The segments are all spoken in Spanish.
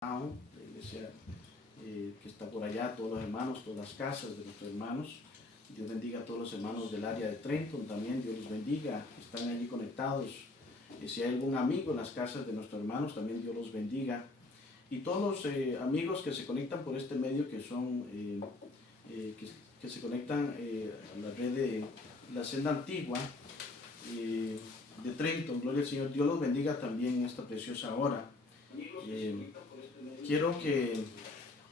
la iglesia que está por allá, todos los hermanos, todas las casas de nuestros hermanos. Dios bendiga a todos los hermanos del área de Trenton también, Dios los bendiga, que están allí conectados. Si hay algún amigo en las casas de nuestros hermanos, también Dios los bendiga. Y todos los amigos que se conectan por este medio, que son que se conectan a la red de la senda antigua de Trenton, gloria al Señor, Dios los bendiga también en esta preciosa hora. Quiero que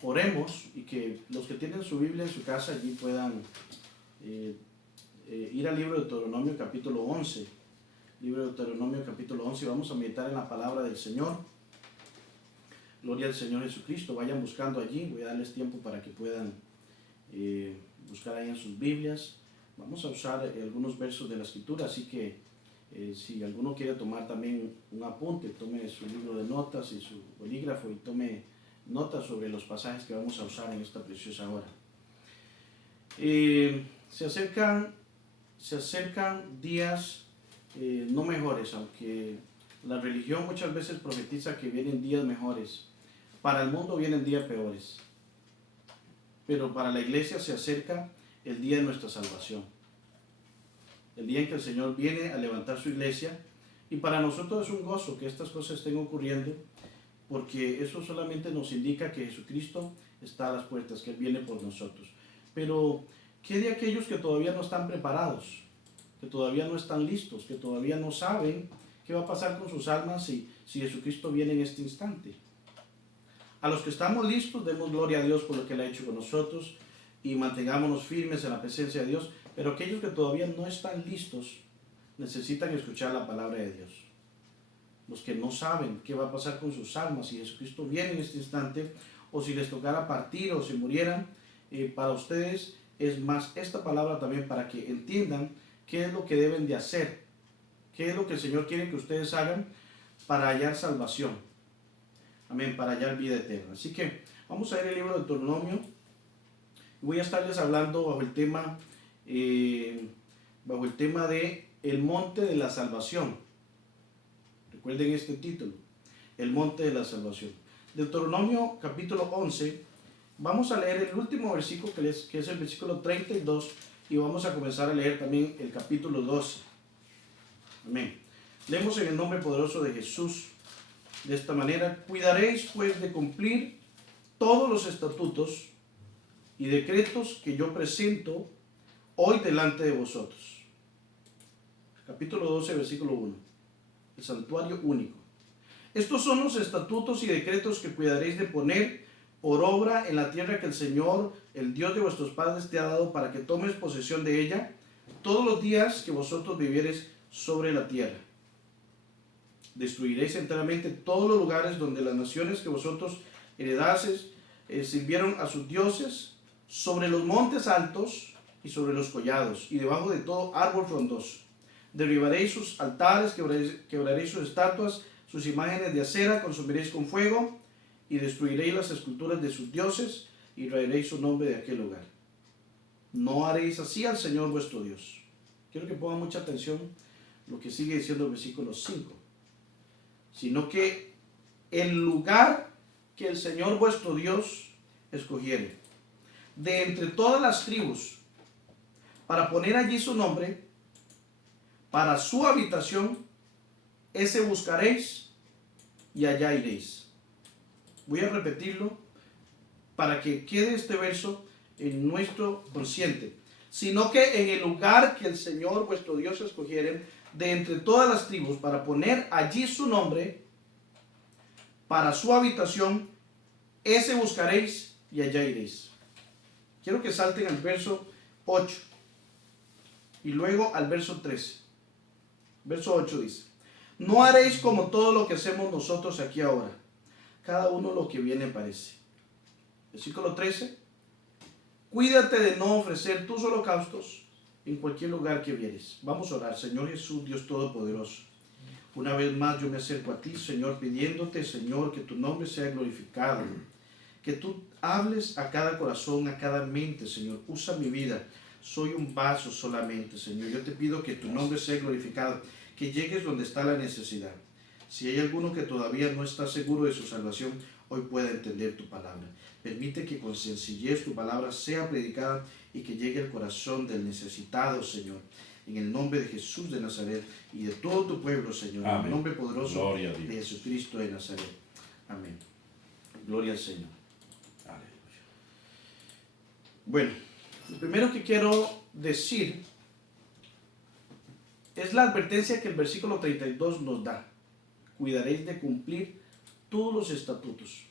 oremos y que los que tienen su Biblia en su casa allí puedan ir al libro de Deuteronomio capítulo 11. Libro de Deuteronomio capítulo 11, vamos a meditar en la palabra del Señor. Gloria al Señor Jesucristo. Vayan buscando allí, voy a darles tiempo para que puedan buscar ahí en sus Biblias. Vamos a usar algunos versos de la Escritura, así que si alguno quiere tomar también un apunte, tome su libro de notas y su bolígrafo y tome notas sobre los pasajes que vamos a usar en esta preciosa hora. Se acercan días no mejores, aunque la religión muchas veces profetiza que vienen días mejores. Para el mundo vienen días peores, pero para la iglesia se acerca el día de nuestra salvación, el día en que el Señor viene a levantar su iglesia, y para nosotros es un gozo que estas cosas estén ocurriendo, porque eso solamente nos indica que Jesucristo está a las puertas, que Él viene por nosotros. Pero ¿qué de aquellos que todavía no están preparados, que todavía no están listos, que todavía no saben qué va a pasar con sus almas si Jesucristo viene en este instante? A los que estamos listos, demos gloria a Dios por lo que Él ha hecho con nosotros y mantengámonos firmes en la presencia de Dios. Pero aquellos que todavía no están listos necesitan escuchar la palabra de Dios. Los que no saben qué va a pasar con sus almas si Jesucristo viene en este instante, o si les tocara partir o si murieran, para ustedes es más esta palabra también para que entiendan qué es lo que deben de hacer, qué es lo que el Señor quiere que ustedes hagan para hallar salvación. Amén, para hallar vida eterna. Así que vamos a ir al libro de Deuteronomio. Voy a estarles hablando bajo el tema de el monte de la salvación. Recuerden este título, el monte de la salvación. Deuteronomio capítulo 11, vamos a leer el último versículo que es el versículo 32, y vamos a comenzar a leer también el capítulo 12. Amén. Leemos en el nombre poderoso de Jesús de esta manera: cuidaréis pues de cumplir todos los estatutos y decretos que yo presento hoy delante de vosotros. Capítulo 12, versículo 1. El santuario único. Estos son los estatutos y decretos que cuidaréis de poner por obra en la tierra que el Señor, el Dios de vuestros padres, te ha dado para que tomes posesión de ella todos los días que vosotros viviereis sobre la tierra. Destruiréis enteramente todos los lugares donde las naciones que vosotros heredaseis sirvieron a sus dioses, sobre los montes altos y sobre los collados, y debajo de todo árbol frondoso. Derribaréis sus altares, quebraréis sus estatuas, sus imágenes de acera, consumiréis con fuego, y destruiréis las esculturas de sus dioses, y raeréis su nombre de aquel lugar. No haréis así al Señor vuestro Dios. Quiero que pongan mucha atención lo que sigue diciendo el versículo 5. Sino que el lugar que el Señor vuestro Dios escogiere de entre todas las tribus, para poner allí su nombre, para su habitación, ese buscaréis y allá iréis. Voy a repetirlo para que quede este verso en nuestro consciente. Sino que en el lugar que el Señor vuestro Dios escogiere de entre todas las tribus, para poner allí su nombre, para su habitación, ese buscaréis y allá iréis. Quiero que salten al verso 8 y luego al verso 13. Verso 8 dice: no haréis como todo lo que hacemos nosotros aquí ahora, cada uno lo que bien le parece. Versículo 13: cuídate de no ofrecer tus holocaustos en cualquier lugar que vieres. Vamos a orar. Señor Jesús, Dios Todopoderoso, una vez más yo me acerco a ti, Señor, pidiéndote, Señor, que tu nombre sea glorificado, que tú hables a cada corazón, a cada mente, Señor. Usa mi vida, soy un vaso solamente, Señor. Yo te pido que tu nombre sea glorificado, que llegues donde está la necesidad. Si hay alguno que todavía no está seguro de su salvación, hoy pueda entender tu palabra. Permite que con sencillez tu palabra sea predicada y que llegue al corazón del necesitado, Señor. En el nombre de Jesús de Nazaret y de todo tu pueblo, Señor. Amén. En el nombre poderoso Gloria a Dios. de Jesucristo de Nazaret. Amén. Gloria al Señor. Aleluya. Bueno, lo primero que quiero decir es la advertencia que el versículo 32 nos da. Cuidaréis de cumplir todos los estatutos.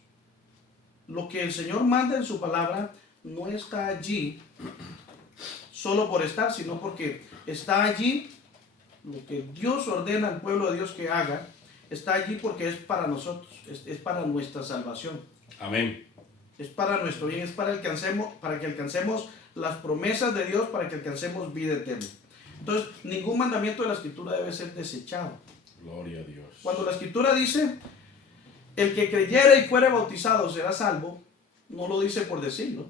Lo que el Señor manda en su palabra no está allí solo por estar, sino porque está allí. Lo que Dios ordena al pueblo de Dios que haga, está allí porque es para nosotros, es para nuestra salvación. Amén. Es para nuestro bien, es para que alcancemos las promesas de Dios, para que alcancemos vida eterna. Entonces, ningún mandamiento de la Escritura debe ser desechado. Gloria a Dios. Cuando la Escritura dice, el que creyere y fuere bautizado será salvo, no lo dice por decirlo.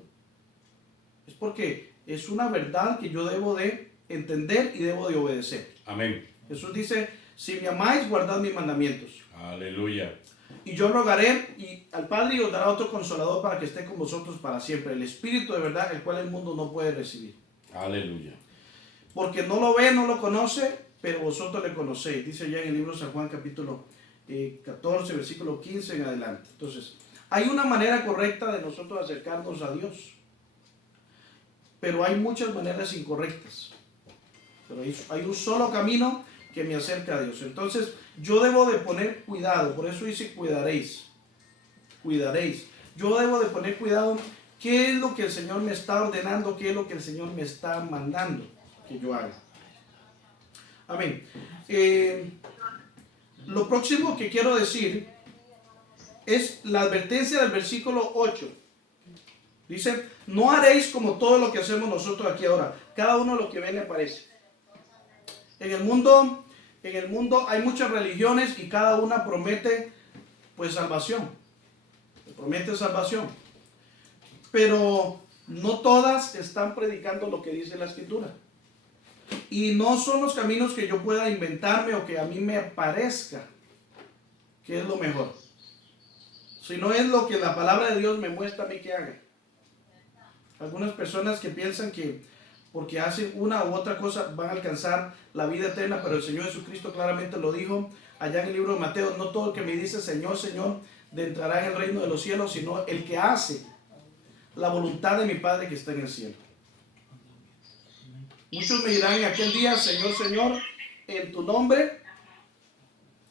Es porque es una verdad que yo debo de entender y debo de obedecer. Amén. Jesús dice, si me amáis, guardad mis mandamientos. Aleluya. Y yo rogaré al Padre y os dará otro consolador para que esté con vosotros para siempre. El Espíritu de verdad, el cual el mundo no puede recibir. Aleluya. Porque no lo ve, no lo conoce, pero vosotros le conocéis. Dice ya en el libro de San Juan capítulo 14, versículo 15 en adelante. Entonces, hay una manera correcta de nosotros acercarnos a Dios. Pero hay muchas maneras incorrectas. Pero hay un solo camino que me acerca a Dios. Entonces, yo debo de poner cuidado. Por eso dice cuidaréis. Cuidaréis. Yo debo de poner cuidado. ¿Qué es lo que el Señor me está ordenando? ¿Qué es lo que el Señor me está mandando que yo haga? Amén. Lo próximo que quiero decir es la advertencia del versículo 8. Dice, no haréis como todo lo que hacemos nosotros aquí ahora. Cada uno lo que ve le parece. En el mundo hay muchas religiones y cada una promete pues salvación. Promete salvación. Pero no todas están predicando lo que dice la Escritura. Y no son los caminos que yo pueda inventarme o que a mí me parezca que es lo mejor. Sino es lo que la palabra de Dios me muestra a mí que haga. Algunas personas que piensan que porque hacen una u otra cosa van a alcanzar la vida eterna, pero el Señor Jesucristo claramente lo dijo allá en el libro de Mateo, no todo el que me dice Señor, Señor, entrará en el reino de los cielos, sino el que hace la voluntad de mi Padre que está en el cielo. Muchos me dirán en aquel día, Señor, Señor, en tu nombre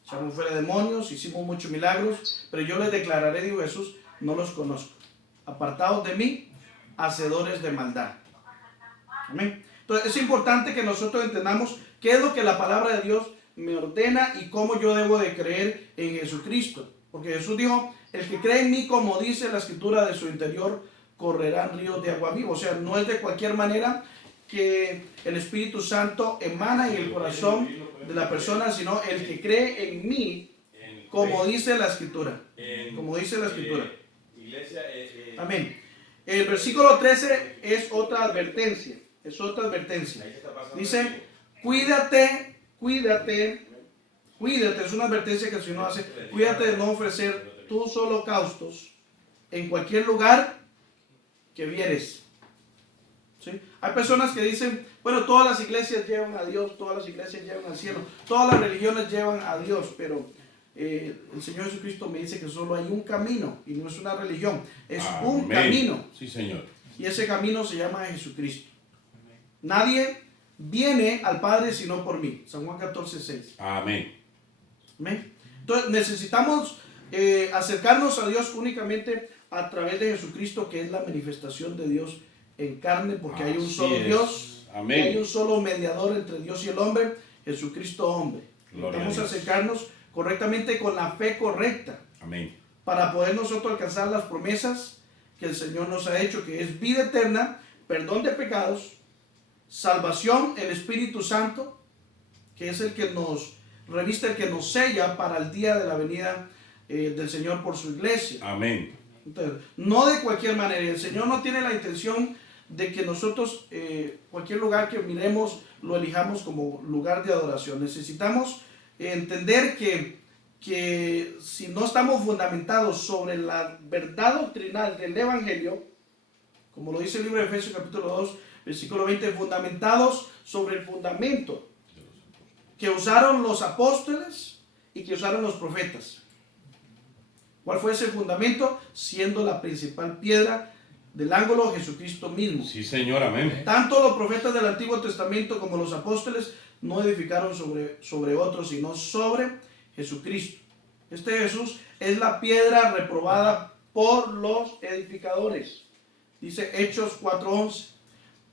echamos fuera demonios, hicimos muchos milagros, pero yo les declararé, dijo Jesús, no los conozco. Apartados de mí, hacedores de maldad. Amén. Entonces es importante que nosotros entendamos qué es lo que la palabra de Dios me ordena y cómo yo debo de creer en Jesucristo. Porque Jesús dijo, el que cree en mí, como dice la Escritura, de su interior correrán ríos de agua viva. O sea, no es de cualquier manera que el Espíritu Santo emana en el corazón de la persona, sino el que cree en mí, como dice la Escritura. Como dice la Escritura. Amén. El versículo 13 es otra advertencia. Es otra advertencia. Dice, cuídate. Es una advertencia que el Señor hace. Cuídate de no ofrecer tus holocaustos en cualquier lugar que vieres. ¿Sí? Hay personas que dicen, bueno, todas las iglesias llevan a Dios, todas las iglesias llevan al cielo, todas las religiones llevan a Dios, pero el Señor Jesucristo me dice que solo hay un camino y no es una religión, es un camino. Sí, Señor. Y ese camino se llama Jesucristo. Nadie viene al Padre sino por mí. San Juan 14, 6. Amén. Amén. Entonces necesitamos acercarnos a Dios únicamente a través de Jesucristo, que es la manifestación de Dios en carne, porque hay un solo Dios. Amén. Hay un solo mediador entre Dios y el hombre, Jesucristo hombre. Necesitamos acercarnos correctamente con la fe correcta. Amén. Para poder nosotros alcanzar las promesas que el Señor nos ha hecho, que es vida eterna, perdón de pecados, salvación, el Espíritu Santo, que es el que nos reviste, el que nos sella para el día de la venida del Señor por su iglesia. Amén. Entonces, no de cualquier manera. El Señor no tiene la intención de que nosotros cualquier lugar que miremos lo elijamos como lugar de adoración. Necesitamos entender que que si no estamos fundamentados sobre la verdad doctrinal del Evangelio, como lo dice el libro de Efesios capítulo 2, versículo 20, fundamentados sobre el fundamento que usaron los apóstoles y que usaron los profetas. ¿Cuál fue ese fundamento? Siendo la principal piedra del ángulo Jesucristo mismo. Sí, Señor, amén. Tanto los profetas del Antiguo Testamento como los apóstoles no edificaron sobre otros, sino sobre Jesucristo. Este Jesús es la piedra reprobada por los edificadores. Dice Hechos 4:11.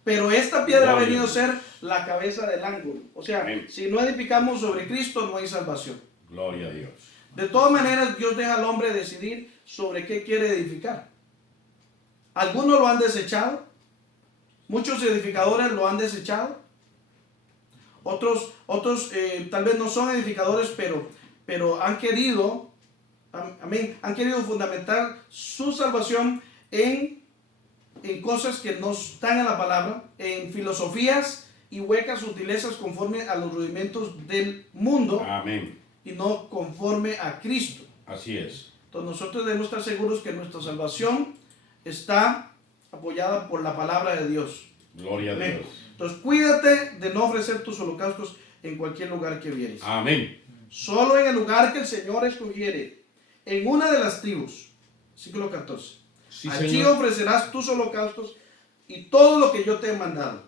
Pero esta piedra ha venido a ser la cabeza del ángulo. O sea, amén. Si no edificamos sobre Cristo, no hay salvación. Gloria a Dios. De todas maneras, Dios deja al hombre decidir sobre qué quiere edificar. Algunos lo han desechado. Muchos edificadores lo han desechado. Otros tal vez no son edificadores, pero han querido, amén, han querido fundamentar su salvación en cosas que no están en la palabra, en filosofías y huecas sutilezas conforme a los rudimentos del mundo. Amén. Y no conforme a Cristo. Así es. Entonces nosotros debemos estar seguros que nuestra salvación está apoyada por la palabra de Dios. Gloria a Dios. Entonces cuídate de no ofrecer tus holocaustos en cualquier lugar que vieres. Amén. Solo en el lugar que el Señor escogiere, en una de las tribus. Versículo 14. Sí, Allí Señor. ofrecerás tus holocaustos y todo lo que yo te he mandado.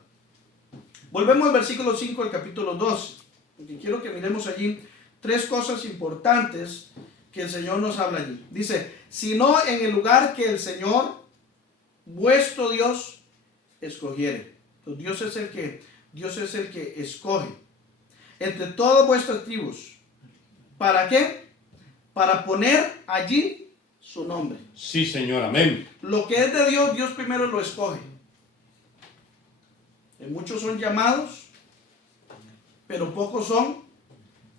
Volvemos al versículo 5 del capítulo 12. Porque quiero que miremos allí tres cosas importantes que el Señor nos habla allí. Dice, sino en el lugar que el Señor, vuestro Dios, escogiere. Entonces, Dios es el que escoge entre todas vuestras tribus. ¿Para qué? Para poner allí su nombre. Sí, Señor, amén. Lo que es de Dios, Dios primero lo escoge. Muchos son llamados, pero pocos son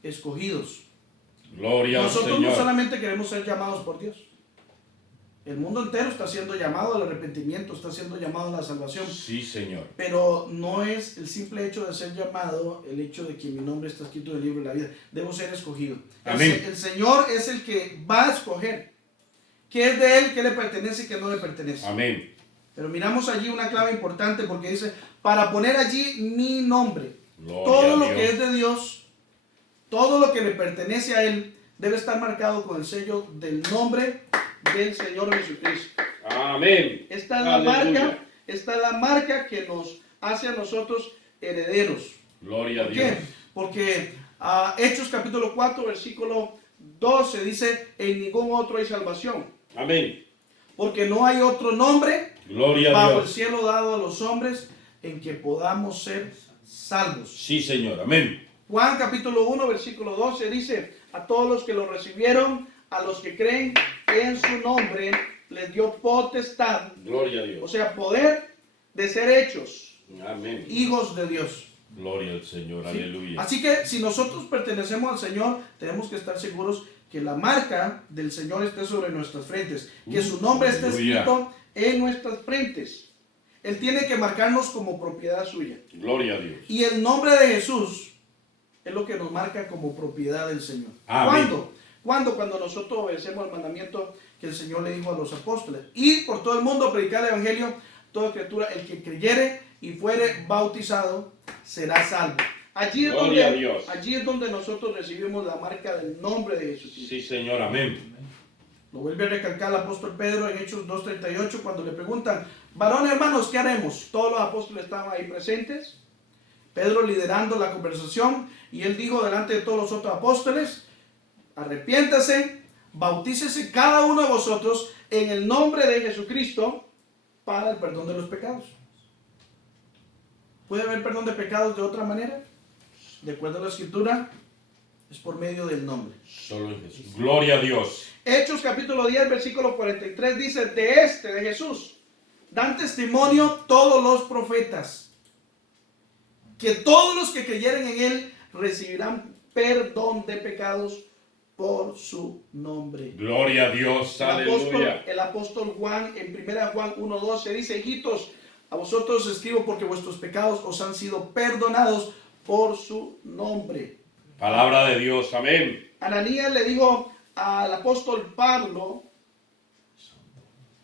escogidos. Gloria al Nosotros Señor. no solamente queremos ser llamados por Dios. El mundo entero está siendo llamado al arrepentimiento, está siendo llamado a la salvación. Sí, Señor. Pero no es el simple hecho de ser llamado, el hecho de que mi nombre está escrito en el libro de la vida. Debo ser escogido. Amén. El Señor es el que va a escoger qué es de Él, qué le pertenece y qué no le pertenece. Amén. Pero miramos allí una clave importante porque dice, para poner allí mi nombre. Gloria Todo a lo Dios. que es de Dios, todo lo que le pertenece a Él, debe estar marcado con el sello del nombre del Señor Jesucristo. Amén. Esta es la marca que nos hace a nosotros herederos. Gloria a ¿Por Dios. qué? Porque Hechos capítulo 4, versículo 12 dice, en ningún otro hay salvación. Amén. Porque no hay otro nombre Gloria a bajo el Dios. cielo dado a los hombres en que podamos ser salvos. Sí, Señor, amén. Juan capítulo 1, versículo 12 dice, a todos los que lo recibieron, a los que creen en su nombre, les dio potestad, Gloria a o Dios. sea, poder de ser hechos Amén. hijos de Dios. Gloria al Señor, ¿Sí? aleluya. Así que si nosotros pertenecemos al Señor, tenemos que estar seguros que la marca del Señor esté sobre nuestras frentes, que su nombre esté Aleluya. escrito en nuestras frentes. Él tiene que marcarnos como propiedad suya. Gloria a Dios. Y el nombre de Jesús es lo que nos marca como propiedad del Señor. Amén. ¿Cuándo? Cuando nosotros obedecemos el mandamiento que el Señor le dijo a los apóstoles. Ir por todo el mundo a predicar el Evangelio, toda criatura, el que creyere y fuere bautizado, será salvo. Allí Gloria a Dios. es donde nosotros recibimos la marca del nombre de Jesucristo. Sí, Señor, amén. Lo vuelve a recalcar el apóstol Pedro en Hechos 2:38 cuando le preguntan, varones hermanos, ¿qué haremos? Todos los apóstoles estaban ahí presentes. Pedro liderando la conversación y él dijo delante de todos los otros apóstoles, arrepiéntase, bautícese cada uno de vosotros en el nombre de Jesucristo para el perdón de los pecados. ¿Puede haber perdón de pecados de otra manera? De acuerdo a la Escritura, es por medio del nombre. Solo en Jesús. Gloria a Dios. Hechos capítulo 10, versículo 43 dice, de Jesús, dan testimonio todos los profetas, que todos los que creyeren en él recibirán perdón de pecados por su nombre. Gloria a Dios, aleluya. El apóstol Juan en 1 Juan 1:12 dice, hijitos, a vosotros escribo porque vuestros pecados os han sido perdonados por su nombre. Palabra de Dios. Amén. Ananías le dijo al apóstol Pablo,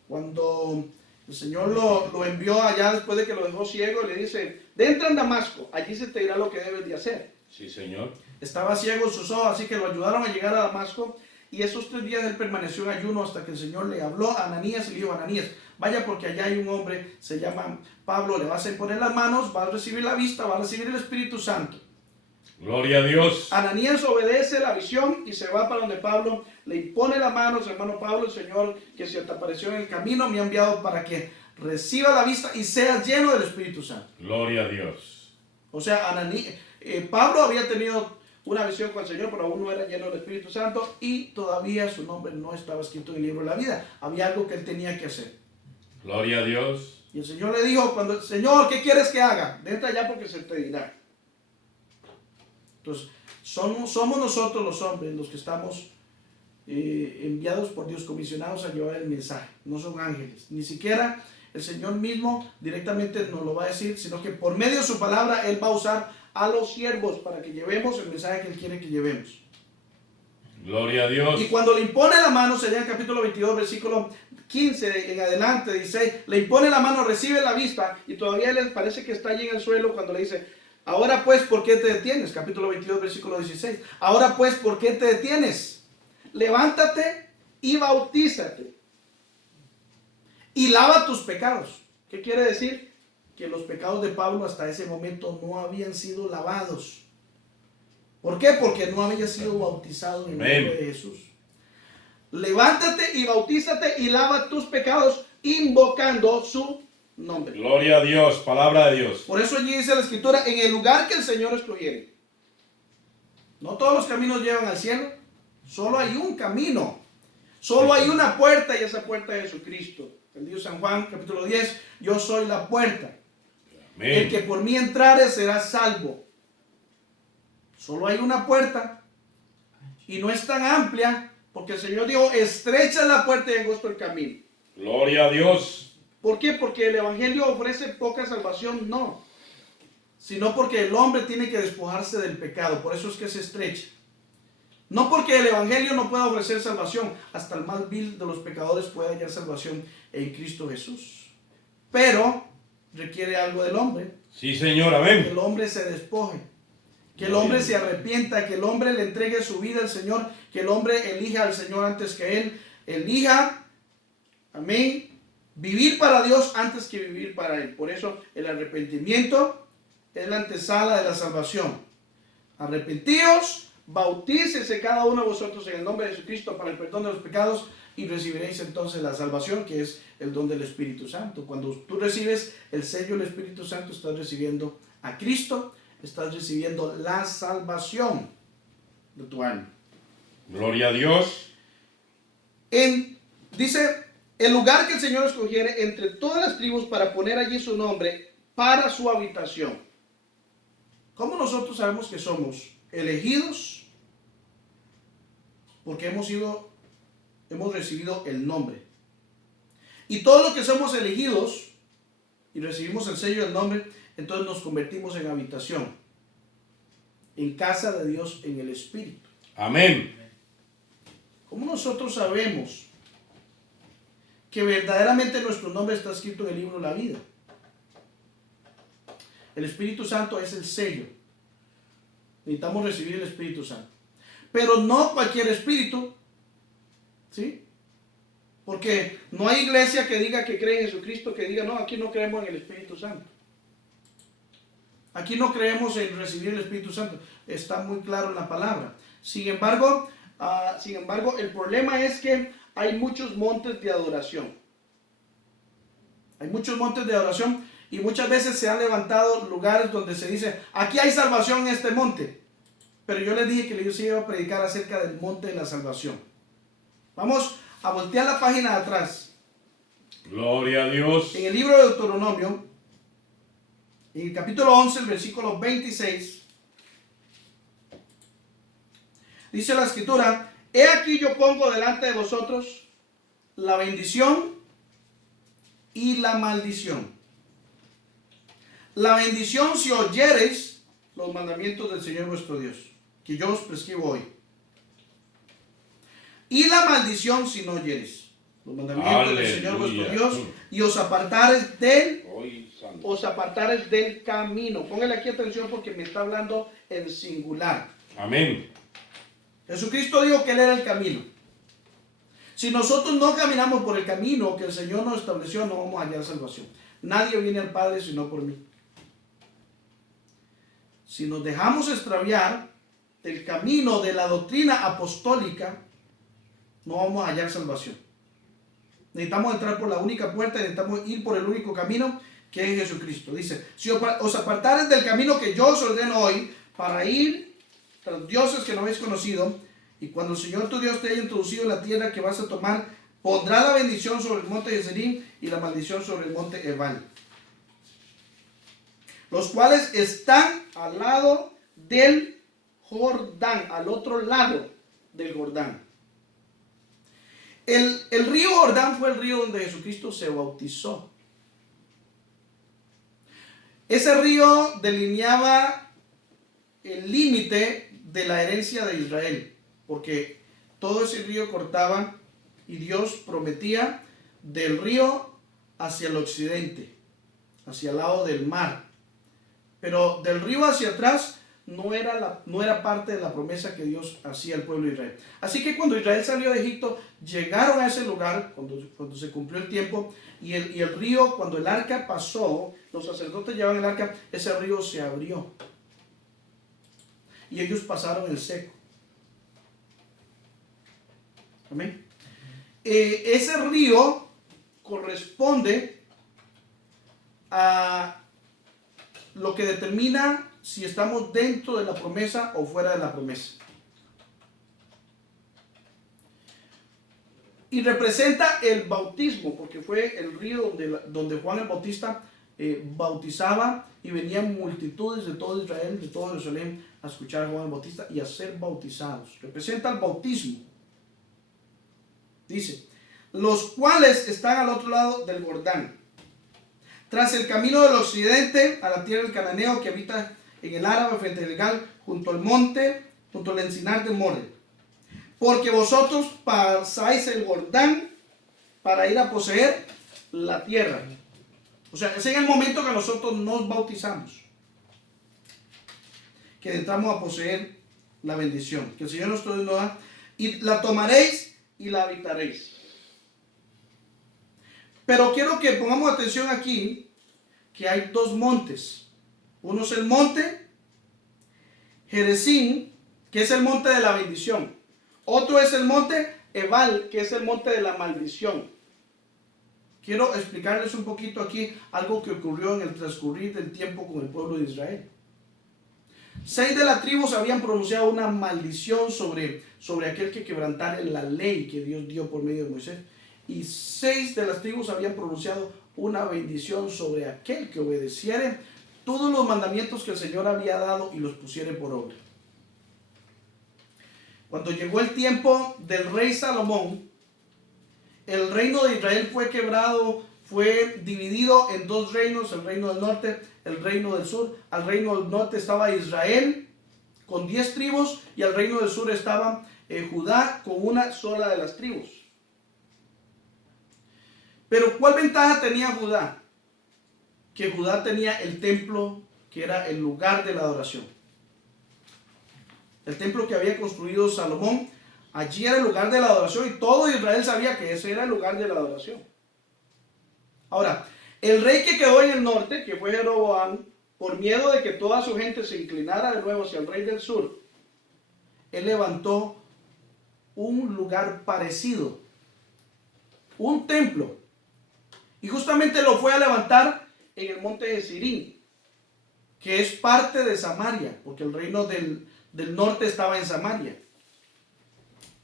cuando el Señor lo envió allá después de que lo dejó ciego, le dice, entra en Damasco, allí se te dirá lo que debes de hacer. Sí, Señor. Estaba ciego en sus ojos, así que lo ayudaron a llegar a Damasco, y esos 3 días él permaneció en ayuno hasta que el Señor le habló a Ananías y le dijo, Ananías, vaya porque allá hay un hombre, se llama Pablo, le vas a imponer las manos, va a recibir la vista, va a recibir el Espíritu Santo. Gloria a Dios. Ananías obedece la visión y se va para donde Pablo, le impone las manos, hermano Pablo, el Señor que se te apareció en el camino me ha enviado para que reciba la vista y sea lleno del Espíritu Santo. Gloria a Dios. O sea, Pablo había tenido una visión con el Señor, pero aún no era lleno del Espíritu Santo y todavía su nombre no estaba escrito en el libro de la vida. Había algo que él tenía que hacer. Gloria a Dios. Y el Señor le dijo, Señor, ¿qué quieres que haga? Vente allá porque se te dirá. Entonces, somos nosotros los hombres los que estamos enviados por Dios, comisionados a llevar el mensaje. No son ángeles. Ni siquiera el Señor mismo directamente nos lo va a decir, sino que por medio de su palabra Él va a usar a los siervos para que llevemos el mensaje que Él quiere que llevemos. Gloria a Dios. Y cuando le impone la mano, sería en el capítulo 22, versículo 15 en adelante, dice, le impone la mano, recibe la vista, y todavía le parece que está allí en el suelo cuando le dice, ahora pues, ¿por qué te detienes? Capítulo 22, versículo 16. Ahora pues, ¿por qué te detienes? Levántate y bautízate. Y lava tus pecados. ¿Qué quiere decir? Que los pecados de Pablo hasta ese momento no habían sido lavados. ¿Por qué? Porque no había sido bautizado en el nombre de Jesús. Levántate y bautízate y lava tus pecados invocando su nombre. Gloria a Dios, palabra de Dios. Por eso allí dice la Escritura, en el lugar que el Señor escogiere. No todos los caminos llevan al cielo, solo hay un camino. Solo hay una puerta y esa puerta es Jesucristo. El dijo San Juan, capítulo 10, yo soy la puerta. Amén. El que por mí entrare será salvo. Solo hay una puerta y no es tan amplia porque el Señor dijo, estrecha es la puerta y angosto el camino. Gloria a Dios. ¿Por qué? Porque el Evangelio ofrece poca salvación, no. Sino porque el hombre tiene que despojarse del pecado, por eso es que es estrecha. No porque el Evangelio no pueda ofrecer salvación, hasta el más vil de los pecadores puede hallar salvación en Cristo Jesús. Pero requiere algo del hombre. Sí, Señor, amén. Que el hombre se despoje, que el hombre se arrepienta, que el hombre le entregue su vida al Señor, que el hombre elija al Señor antes que él, elija, amén, vivir para Dios antes que vivir para Él. Por eso el arrepentimiento es la antesala de la salvación. Arrepentíos, bautícese cada uno de vosotros en el nombre de Jesucristo para el perdón de los pecados y recibiréis entonces la salvación, que es el don del Espíritu Santo. Cuando tú recibes el sello del Espíritu Santo, estás recibiendo a Cristo, estás recibiendo la salvación de tu alma. Gloria a Dios. Dice, el lugar que el Señor escogiere entre todas las tribus para poner allí su nombre para su habitación. ¿Cómo nosotros sabemos que somos elegidos? Porque hemos recibido el nombre. Y todos los que somos elegidos y recibimos el sello del nombre, entonces nos convertimos en habitación, en casa de Dios en el Espíritu. Amén. ¿Cómo nosotros sabemos que verdaderamente nuestro nombre está escrito en el libro de la vida? El Espíritu Santo es el sello. Necesitamos recibir el Espíritu Santo. Pero no cualquier espíritu, ¿sí? Porque no hay iglesia que diga que cree en Jesucristo, que diga, no, aquí no creemos en el Espíritu Santo. Aquí no creemos en recibir el Espíritu Santo. Está muy claro en la palabra. Sin embargo, el problema es que hay muchos montes de adoración. Hay muchos montes de adoración y muchas veces se han levantado lugares donde se dice, aquí hay salvación en este monte. Pero yo les dije que yo se iba a predicar acerca del monte de la salvación. Vamos a voltear la página de atrás. Gloria a Dios. En el libro de Deuteronomio, en el capítulo 11, el versículo 26, dice la Escritura, he aquí yo pongo delante de vosotros la bendición y la maldición. La bendición si oyereis los mandamientos del Señor vuestro Dios. que yo os prescribo hoy. Y la maldición si no oyeres los mandamientos del Señor vuestro Dios y os apartares del camino. Póngale aquí atención porque me está hablando en singular. Amén. Jesucristo dijo que Él era el camino. Si nosotros no caminamos por el camino que el Señor nos estableció, no vamos a hallar salvación. Nadie viene al Padre sino por mí. Si nos dejamos extraviar del camino de la doctrina apostólica, no vamos a hallar salvación. Necesitamos entrar por la única puerta, necesitamos ir por el único camino que es Jesucristo. Dice, si os apartares del camino que yo os ordeno hoy, para ir tras dioses que no habéis conocido, y cuando el Señor tu Dios te haya introducido en la tierra que vas a tomar, pondrá la bendición sobre el monte Geserim y la maldición sobre el monte Ebal, los cuales están al lado del Jordán, al otro lado del Jordán. El río Jordán fue el río donde Jesucristo se bautizó. Ese río delineaba el límite de la herencia de Israel, porque todo ese río cortaba y Dios prometía del río hacia el occidente, hacia el lado del mar. Pero del río hacia atrás no era parte de la promesa que Dios hacía al pueblo de Israel. Así que cuando Israel salió de Egipto, llegaron a ese lugar, cuando se cumplió el tiempo, y el río, cuando el arca pasó, los sacerdotes llevaban el arca, ese río se abrió. Y ellos pasaron en seco. Amén. Ese río corresponde a lo que determina si estamos dentro de la promesa o fuera de la promesa. Y representa el bautismo, porque fue el río donde Juan el Bautista bautizaba, y venían multitudes de todo Israel, de todo Jerusalén, a escuchar a Juan el Bautista y a ser bautizados. Representa el bautismo. Dice, los cuales están al otro lado del Jordán, tras el camino del occidente, a la tierra del cananeo que habita en el Árabe frente al Gilgal, junto al monte, junto al encinar de More. Porque vosotros pasáis el Jordán para ir a poseer la tierra. O sea, es en el momento que nosotros nos bautizamos que entramos a poseer la bendición que el Señor nuestro Dios nos da, y la tomaréis y la habitaréis. Pero quiero que pongamos atención aquí, que hay dos montes. Uno es el monte Gerizim, que es el monte de la bendición. Otro es el monte Ebal, que es el monte de la maldición. Quiero explicarles un poquito aquí algo que ocurrió en el transcurrir del tiempo con el pueblo de Israel. 6 de las tribus habían pronunciado una maldición sobre aquel que quebrantara la ley que Dios dio por medio de Moisés. Y 6 de las tribus habían pronunciado una bendición sobre aquel que obedeciere todos los mandamientos que el Señor había dado y los pusiere por obra. Cuando llegó el tiempo del rey Salomón, el reino de Israel fue quebrado, fue dividido en dos reinos, el reino del norte, el reino del sur. Al reino del norte estaba Israel con 10 tribus y al reino del sur estaba Judá con una sola de las tribus. Pero ¿cuál ventaja tenía Judá? Que Judá tenía el templo, que era el lugar de la adoración. El templo que había construido Salomón, allí era el lugar de la adoración y todo Israel sabía que ese era el lugar de la adoración. Ahora, el rey que quedó en el norte, que fue Jeroboam, por miedo de que toda su gente se inclinara de nuevo hacia el rey del sur, él levantó un lugar parecido, un templo, y justamente lo fue a levantar en el monte Gerizim, que es parte de Samaria, porque el reino del norte estaba en Samaria.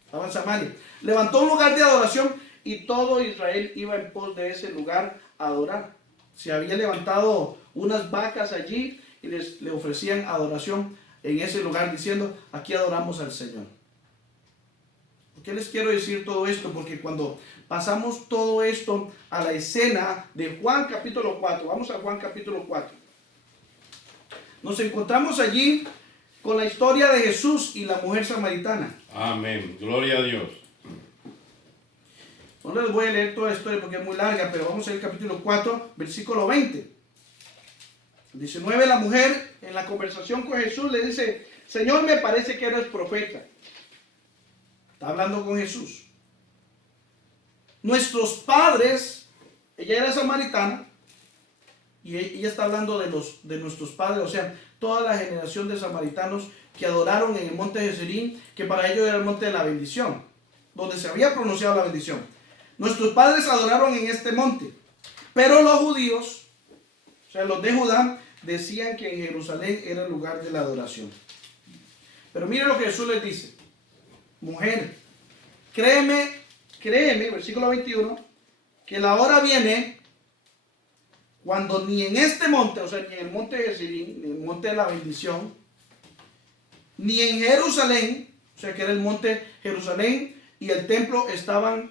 Estaba en Samaria. Levantó un lugar de adoración y todo Israel iba en pos de ese lugar a adorar. Se había levantado unas vacas allí y le ofrecían adoración en ese lugar diciendo, aquí adoramos al Señor. ¿Por qué les quiero decir todo esto? Porque cuando pasamos todo esto a la escena de Juan capítulo 4, vamos a Juan capítulo 4. Nos encontramos allí con la historia de Jesús y la mujer samaritana. Amén. Gloria a Dios. No les voy a leer toda la historia porque es muy larga, pero vamos a ir al capítulo 4, versículo 20. 19, la mujer en la conversación con Jesús le dice: Señor, me parece que eres profeta. Está hablando con Jesús. Nuestros padres, ella era samaritana, y ella está hablando de nuestros padres, o sea, toda la generación de samaritanos que adoraron en el monte Gerizim, que para ellos era el monte de la bendición, donde se había pronunciado la bendición. Nuestros padres adoraron en este monte, pero los judíos, o sea, los de Judá, decían que en Jerusalén era el lugar de la adoración. Pero mire lo que Jesús les dice: mujer, créeme, versículo 21, que la hora viene cuando ni en este monte, o sea, ni en el monte de Gerizim, ni en el monte de la bendición, ni en Jerusalén, o sea, que era el monte Jerusalén y el templo estaba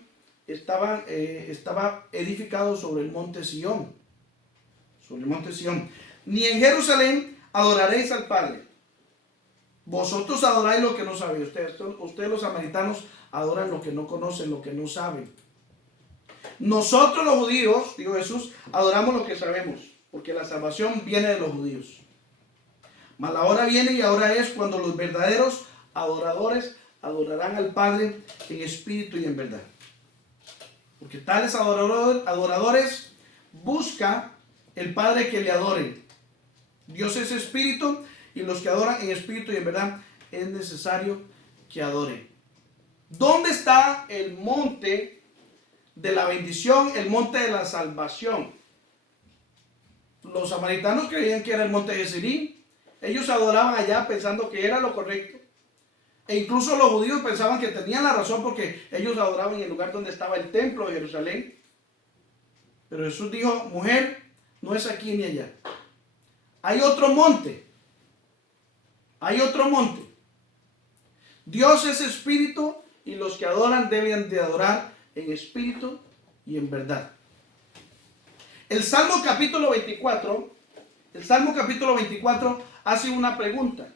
edificado sobre el monte Sión, ni en Jerusalén adoraréis al Padre. Vosotros adoráis lo que no sabéis. Ustedes los samaritanos adoran lo que no conocen, lo que no saben. Nosotros los judíos, dijo Jesús, adoramos lo que sabemos, porque la salvación viene de los judíos. Mas la hora viene y ahora es cuando los verdaderos adoradores adorarán al Padre en espíritu y en verdad. Porque tales adoradores busca el Padre que le adoren. Dios es espíritu, y los que adoran en espíritu y en verdad es necesario que adoren. ¿Dónde está el monte de la bendición, el monte de la salvación? Los samaritanos creían que era el monte Gerizim. Ellos adoraban allá pensando que era lo correcto. E incluso los judíos pensaban que tenían la razón porque ellos adoraban en el lugar donde estaba el templo de Jerusalén. Pero Jesús dijo: mujer, no es aquí ni allá. Hay otro monte. Hay otro monte. Dios es espíritu y los que adoran deben de adorar en espíritu y en verdad. El Salmo capítulo 24 hace una pregunta.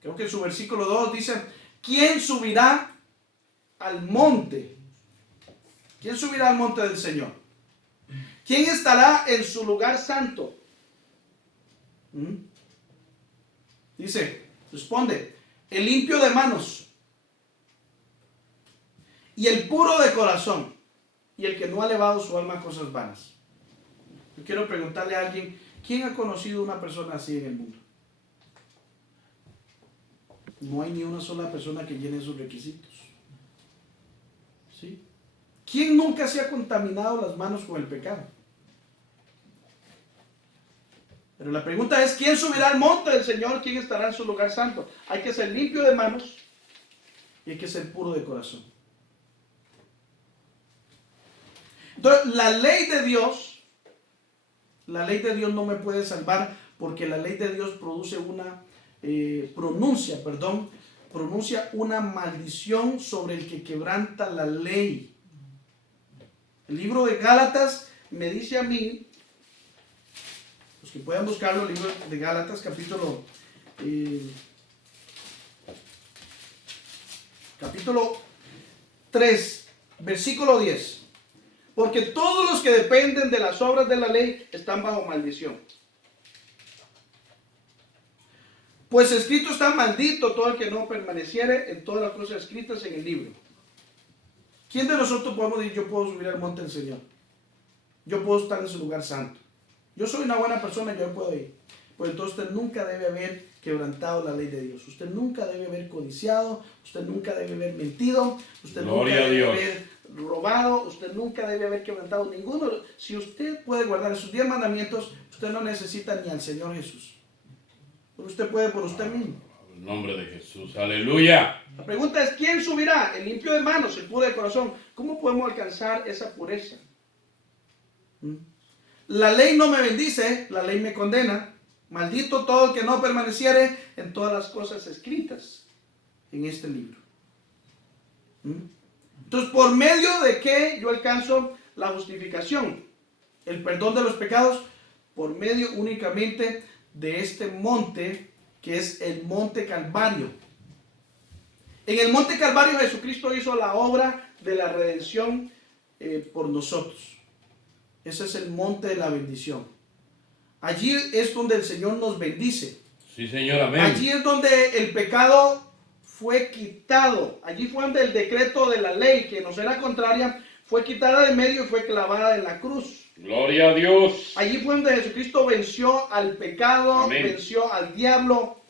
Creo que en su versículo 2 dice: ¿quién subirá al monte? ¿Quién subirá al monte del Señor? ¿Quién estará en su lugar santo? Dice, responde: el limpio de manos y el puro de corazón, y el que no ha elevado su alma a cosas vanas. Yo quiero preguntarle a alguien: ¿quién ha conocido una persona así en el mundo? No hay ni una sola persona que llene esos requisitos. ¿Sí? ¿Quién nunca se ha contaminado las manos con el pecado? Pero la pregunta es: ¿quién subirá al monte del Señor? ¿Quién estará en su lugar santo? Hay que ser limpio de manos y hay que ser puro de corazón. Entonces, la ley de Dios no me puede salvar, porque la ley de Dios pronuncia una maldición sobre el que quebranta la ley. El libro de Gálatas me dice a mí, los que puedan buscarlo, el libro de Gálatas, capítulo 3, versículo 10. Porque todos los que dependen de las obras de la ley están bajo maldición. Pues escrito está: maldito todo el que no permaneciere en todas las cosas escritas en el libro. ¿Quién de nosotros podemos decir: yo puedo subir al monte del Señor? Yo puedo estar en su lugar santo. Yo soy una buena persona, yo puedo ir. Pues entonces usted nunca debe haber quebrantado la ley de Dios. Usted nunca debe haber codiciado. Usted nunca debe haber mentido. Usted nunca debe haber robado. Usted nunca debe haber quebrantado ninguno. Si usted puede guardar sus 10 mandamientos, usted no necesita ni al Señor Jesús. Pero usted puede por usted mismo. En el nombre de Jesús. Aleluya. La pregunta es: ¿quién subirá? El limpio de manos, el puro de corazón. ¿Cómo podemos alcanzar esa pureza? La ley no me bendice, la ley me condena. Maldito todo el que no permaneciere en todas las cosas escritas en este libro. Entonces, ¿por medio de qué yo alcanzo la justificación? El perdón de los pecados, por medio únicamente de este monte que es el Monte Calvario. En el Monte Calvario Jesucristo hizo la obra de la redención por nosotros. Ese es el monte de la bendición. Allí es donde el Señor nos bendice. Sí, Señor, amén. Allí es donde el pecado fue quitado. Allí fue donde el decreto de la ley, que nos era contraria, fue quitada de medio y fue clavada en la cruz. Gloria a Dios. Allí fue donde Jesucristo venció al pecado, Amén. venció al diablo.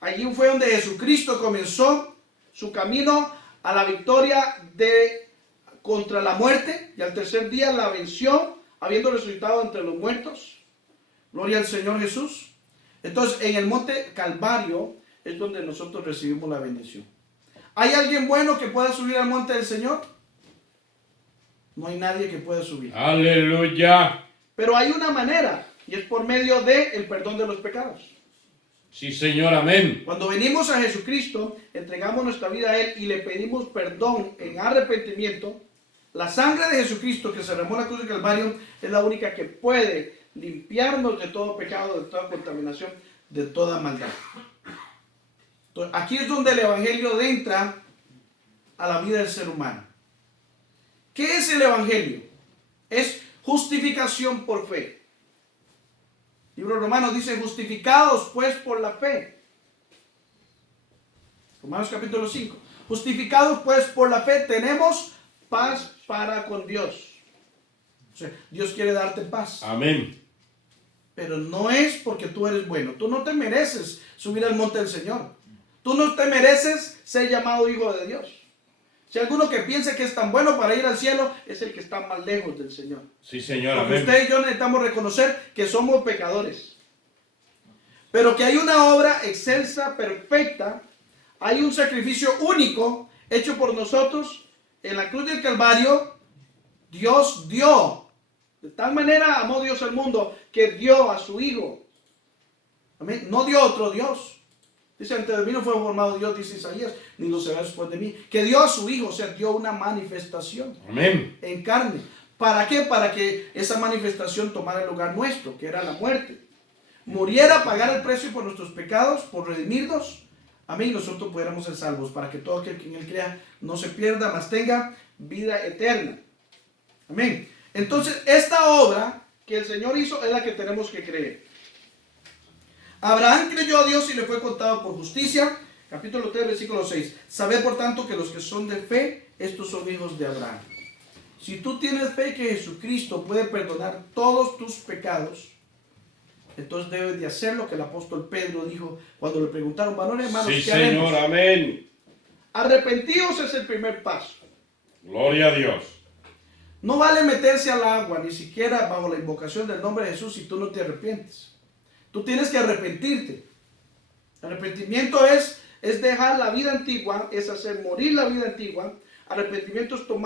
Allí fue donde Jesucristo comenzó su camino a la victoria contra la muerte, y al tercer día la venció, habiendo resucitado entre los muertos. Gloria al Señor Jesús. Entonces, en el monte Calvario es donde nosotros recibimos la bendición. ¿Hay alguien bueno que pueda subir al monte del Señor? No hay nadie que pueda subir. Aleluya. Pero hay una manera, y es por medio del perdón de los pecados. Sí, Señor, amén. Cuando venimos a Jesucristo, entregamos nuestra vida a Él y le pedimos perdón en arrepentimiento, la sangre de Jesucristo que se derramó en la cruz de Calvario es la única que puede limpiarnos de todo pecado, de toda contaminación, de toda maldad. Entonces, aquí es donde el Evangelio entra a la vida del ser humano. ¿Qué es el Evangelio? Es justificación por fe. El libro romano dice, justificados pues por la fe. Romanos capítulo 5. Justificados pues por la fe tenemos paz para con Dios. O sea, Dios quiere darte paz. Amén. Pero no es porque tú eres bueno. Tú no te mereces subir al monte del Señor. Tú no te mereces ser llamado hijo de Dios. Si alguno que piense que es tan bueno para ir al cielo, es el que está más lejos del Señor. Sí, Señor, Porque amén. usted y yo necesitamos reconocer que somos pecadores. Pero que hay una obra excelsa, perfecta. Hay un sacrificio único hecho por nosotros en la cruz del Calvario. Dios dio. De tal manera amó Dios al mundo que dio a su Hijo. Amén. No dio otro Dios. Dice, antes de mí no fue formado Dios, dice Isaías, ni lo será después de mí. Que dio a su Hijo, o sea, dio una manifestación Amén. en carne. ¿Para qué? Para que esa manifestación tomara el lugar nuestro, que era la muerte. Muriera, pagara el precio por nuestros pecados, por redimirnos. Amén. Nosotros pudiéramos ser salvos, para que todo aquel que en él crea no se pierda, mas tenga vida eterna. Amén. Entonces, esta obra que el Señor hizo es la que tenemos que creer. Abraham creyó a Dios y le fue contado por justicia. Capítulo 3, versículo 6. Sabed por tanto que los que son de fe, estos son hijos de Abraham. Si tú tienes fe que Jesucristo puede perdonar todos tus pecados, entonces debes de hacer lo que el apóstol Pedro dijo cuando le preguntaron, varones hermanos, Sí, ¿qué haremos? Señor, amén. Arrepentíos es el primer paso. Gloria a Dios. No vale meterse al agua, ni siquiera bajo la invocación del nombre de Jesús, si tú no te arrepientes. Tú tienes que arrepentirte. Arrepentimiento es dejar la vida antigua, es hacer morir la vida antigua. Arrepentimiento es tomar